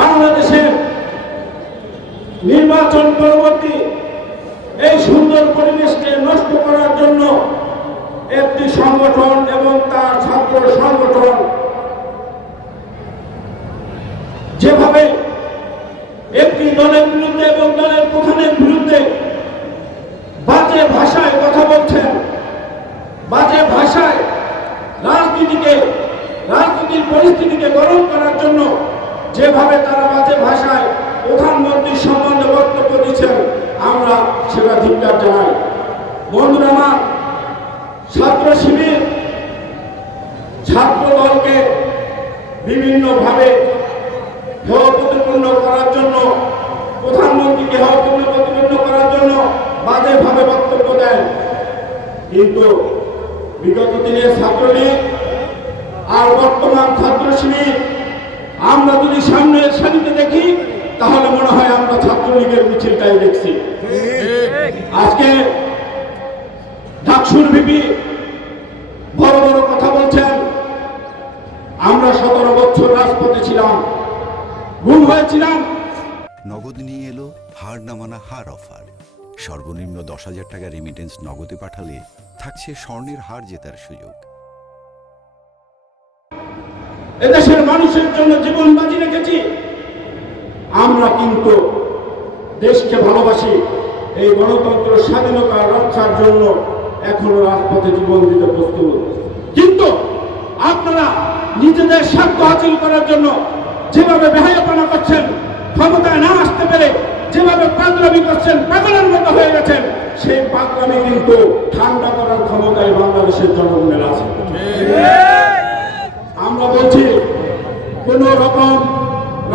বাংলাদেশের নির্বাচন পরবর্তী এই সুন্দর পরিবেশকে নষ্ট করার জন্য একটি সংগঠন এবং তার ছাত্র সংগঠন যেভাবে একটি দলের বিরুদ্ধে এবং দলের প্রধানের বিরুদ্ধে বাজে ভাষায় কথা বলছেন, বাজে ভাষায় রাজনীতির পরিস্থিতিকে গরম করার জন্য যেভাবে তারা বাজে ভাষায় প্রধানমন্ত্রীর সম্বন্ধে বক্তব্য দিচ্ছেন, আমরা সেটা ধিক্কার জানাই। বন্ধুরা আমার, ছাত্র শিবির ছাত্র দলকে বিভিন্নভাবে হেয় প্রতিপন্ন করার জন্য, প্রধানমন্ত্রীকে হেয় প্রতিপন্ন করার জন্য বাজেভাবে বক্তব্য দেয়। কিন্তু বিগত দিনের ছাত্রলীগ আর বর্তমান ছাত্র শিবির আমরা যদি সামনের সারিতে দেখি তাহলে মনে হয় আমরা ছাত্রলীগের মিছিলটাই দেখছি। আজকে ডাকসুর ভিপি বড় বড় কথা বলছেন, আমরা 17 বছর রাজপথে ছিলাম, গুম হয়েছিলাম। নগদ নিয়ে এলো হার না মানা হার অফার। সর্বনিম্ন 10,000 টাকা রেমিটেন্স নগদে পাঠালে থাকছে স্বর্ণের হার জেতার সুযোগ। এদেশের মানুষের জন্য জীবন বাজি রেখেছি। আমরা কিন্তু দেশকে ভালোবাসি, এই গণতন্ত্র স্বাধীনতা রক্ষার জন্য এখনো রাজপথে জীবন দিতে প্রস্তুত। কিন্তু আপনারা নিজেদের স্বার্থ হাসিল করার জন্য যেভাবে বেহায়াপনা করছেন, ক্ষমতায় না আসতে পেরে যেভাবে পাগলামি করছেন, পাগলের মতো হয়ে গেছেন, সেই পাগলামি কিন্তু ঠান্ডা করার ক্ষমতায় বাংলাদেশের জনগণের আছে। আমরা বলছি কোন রকম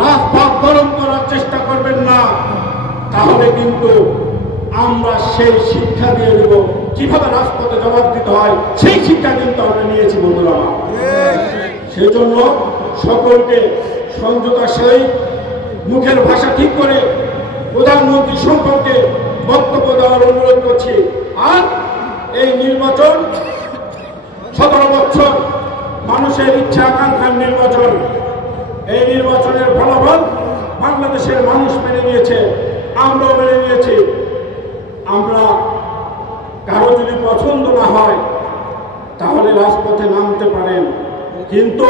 রাজপথ গরম করার চেষ্টা করবেন না, তাহলে কিন্তু আমরা সেই শিক্ষা দিয়ে দেব কিভাবে রাজপথে জবাব দিতে হয়, সেই শিক্ষা কিন্তু আমরা নিয়েছি বন্ধুরা। সেই জন্য সকলকে সংযতার সহিত মুখের ভাষা ঠিক করে প্রধানমন্ত্রী সম্পর্কে বক্তব্য দেওয়ার অনুরোধ করছি। আর এই নির্বাচন 17 বছর মানুষের ইচ্ছা আকাঙ্ক্ষার নির্বাচন, এই নির্বাচনের ফলাফল বাংলাদেশের মানুষ মেনে নিয়েছে, আমরাও মেনে নিয়েছি। আমরা কারো যদি পছন্দ না হয় তাহলে রাজপথে নামতে পারেন, কিন্তু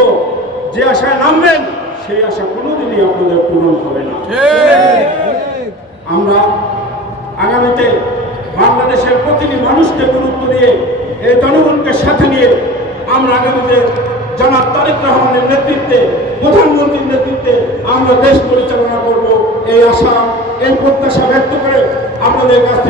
যে আশায় নামবেন সেই আশা কোনোদিনই আপনাদের পূরণ হবে না। আমরা আগামীতে বাংলাদেশের প্রতিটি মানুষকে গুরুত্ব দিয়ে, এই জনগণকে সাথে নিয়ে আমরা আগামীতে জনাব তারেক রহমানের নেতৃত্বে, প্রধানমন্ত্রীর নেতৃত্বে আমরা দেশ পরিচালনা করব, এই আশা, এই প্রত্যাশা ব্যক্ত করে আপনাদের কাছে